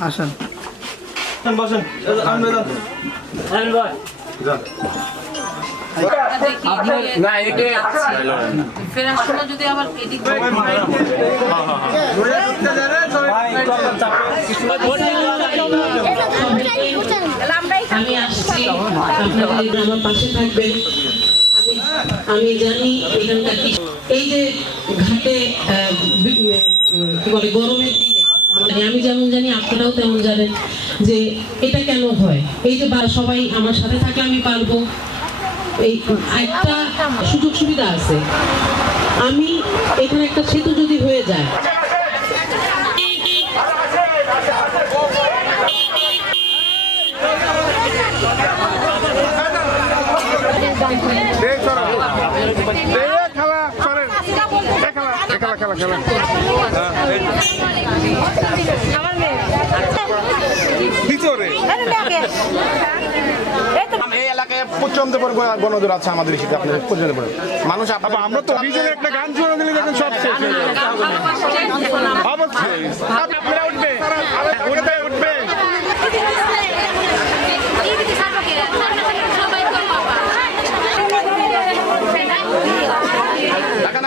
আসেন। বসেন। আমি না এটা ফেরার সময় যদি আবার এদিক আমি আসছি। আপনারা আমার পাশে থাকবেন আমি আমি জানি এখানকার কি এই যে ঘাটে কি বলে গরমের দিনে আমাদের- আমি যেমন জানি, আপনারাও তেমন জানেন যে এটা কেন হয়? এই যে সবাই আমার সাথে থাকলে আমি পারব। এই একটা সুযোগ সুবিধা আছে। আমি এখানে একটা সেতু যদি হয়ে যায় খেলা করেন খেলা খেলা খেলা ভিতরে এই এলাকায় প্রচণ্ড পরিমাণ বনদূর আছে আমাদের সেটা আপনাদের প্রচণ্ড পরিমাণ মানুষ আমরা তো অভিযোগে একটা গান শুনে দিলে দেখুন সব শেষ অবশ্যই। আপনারা উঠবে। উঠবে উঠবে। টাকা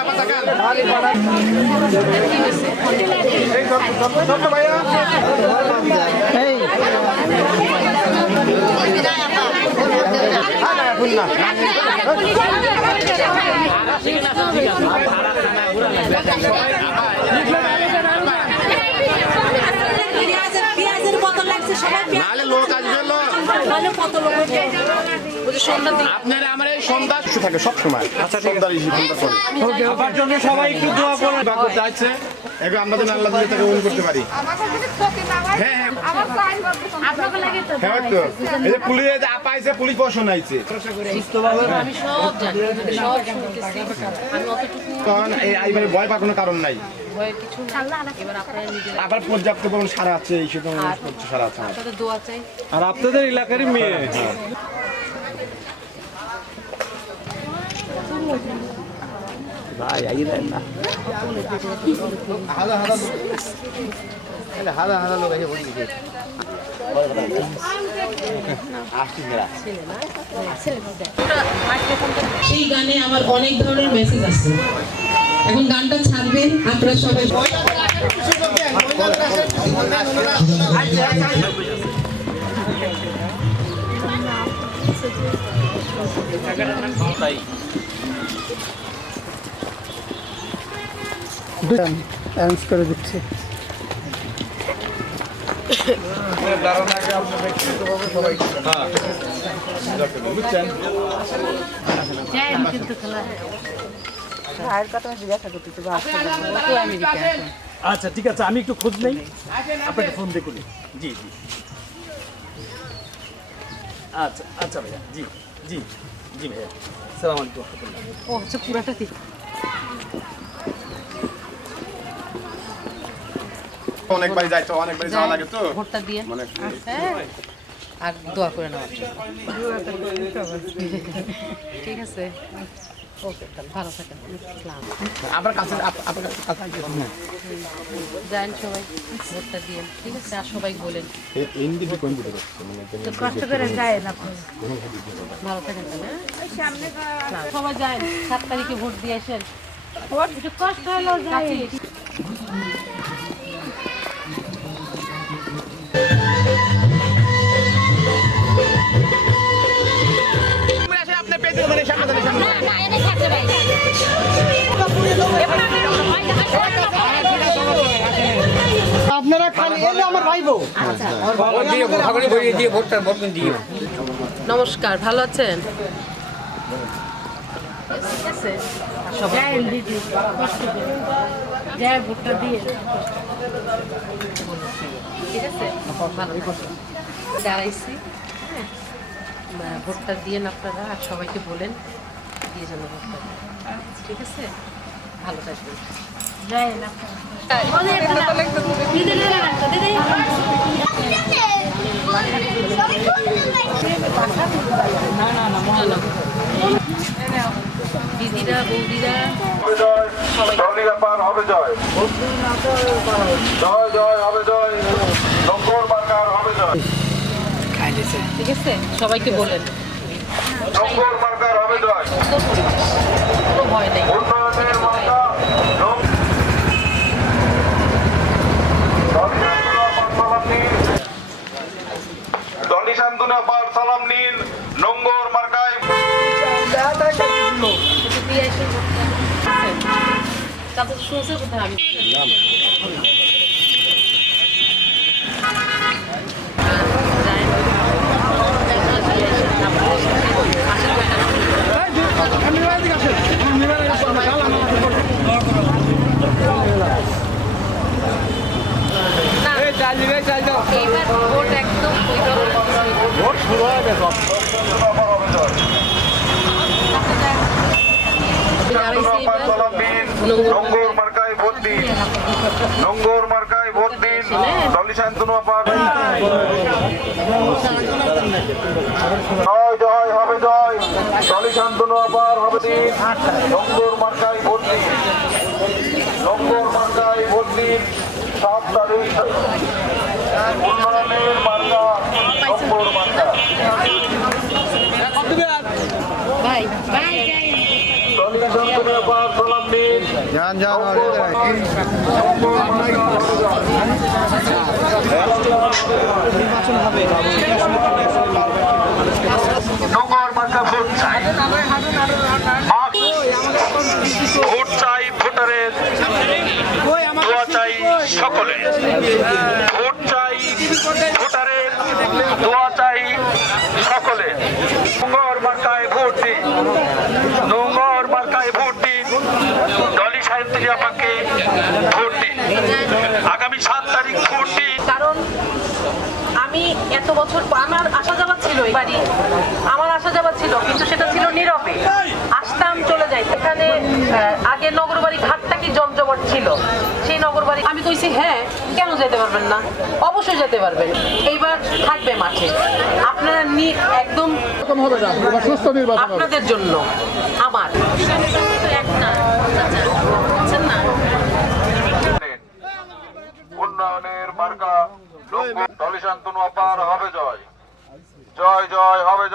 না টাকা আপনারা আমার এই সন্ধ্যা থাকে সব সময় আচ্ছা সন্ধ্যার এই সন্ধ্যার আমার জন্য সবাই একটু দোয়া বা করতে আছে এবার আমরা আল্লাহ দিলে তাকে উন করতে পারি। হ্যাঁ হ্যাঁ। হ্যাঁ তো। এই যে পুলিশ আপা আইছে পুলিশ আইছে। আমি সব জানি সব শুনতেছি। আমি অতটুকু তখন এই আইবারে ভয় পাওয়ার কোনো কারণ নাই। ভয়ের কিছু না এবার আপনারা নিজেরা আবার পর্যাপ্ত সারা আছে এই সারা আছে। আমার। আপনাদের দোয়া চাই। আর আপনাদের এলাকারই মেয়ে। সেই গানে আমার অনেক ধরনের মেসেজ আছে এখন গানটা ছাড়বেন আপনারা সবাই অ্যারেঞ্জ করে দিচ্ছি। আচ্ছা ঠিক আছে আমি একটু খোঁজ নেই। আপনাকে ফোন দেখুন জি জি। আচ্ছা আচ্ছা ভাইয়া জি জি জি ভাইয়া। সালাম আলাইকুম। ও আচ্ছা পুরাটা দিন অনেকবার যাইতো অনেকবার যাওয়া লাগে তো। ভোটটা দিয়ে। মানে হ্যাঁ আর দোয়া করে নেওয়ার ঠিক আছে। ওকে ভালো থাকেন। আপনার কাছে আপনার কাছে কাছে যান সবাই ভোটটা দিয়ে। ঠিক আছে আর সবাই বলেন। পারছি কষ্ট করে যায় না ভালো থাকেন হ্যাঁ? সবাই যায় সাত তারিখে ভোট দিয়ে আসেন। একটু কষ্ট হলেও যায় আপনারা খালি এলে আমার ভাইবো নমস্কার ভালো আছেন? ঠিক আছে। ভালো দাঁড়াইছি। হ্যাঁ। ভোটটা দিয়েন আপনারা আর সবাইকে বলেন। দিয়ে যাব ভোটটা ঠিক আছে ভালো থাকবেন দিদিরা বৌদিরা জয় জয় হবে জয় জয় জয় হবে জয় লঙ্কর ঠিক আছে সবাইকে বলেন নম্বর মার্কার হবে জয়। উন্নয়নের মার্কা দণ্ডি শান্তনা পাঠ সালাম নিন নঙ্গর মার্কায়। তারপর শুনছে কোথায় আমি? এইবার ভোট একদম ওই ধরনের শান্তনা পাঠ নঙ্গর মার্কায় ভোট দিন। নঙ্গর মার্কায় ভোট দিন দণ্ডি শান্তনা পাঠ জয় জয় হবে জয়। দলি শান্তনু আবার হবে দিন। নম্বর মার্কায় ভোট দিন নম্বর মার্কায় ভোট দিন সাত তারিখ। উন্নয়নের মার্কা। নম্বর মার্কা। ভাই ভাই যান নগর চাই ভোট চাই চাই সকলে ভোট চাই ভোটারের দোয়া চাই সকলে নোংর মার্কায় ভোট দিন নোংর মার্কায় ভোট দিন দলি সাহিত্য আপাকে ভোট দিন আগামী সাত তারিখ ভোট দিন কারণ আমি এত বছর পর- আমার আসা যাওয়া ছিল এই বাড়ি। আমার আসা যাওয়া ছিল কিন্তু সেটা ছিল নীরবে। আসতাম চলে যাই। এখানে আগে নগরবাড়ি ঘাটটা কি জমজমাট ছিল? সেই নগরবাড়ি আমি কইছি হ্যাঁ কেন যেতে পারবেন না? অবশ্যই যেতে পারবেন। এইবার থাকবে মাঠে। আপনারা নি- একদম আপনাদের জন্য। আমার। উন্নয়নের মার্কা দলি শান্তনু অপার হবে জয়। জয় জয় হবে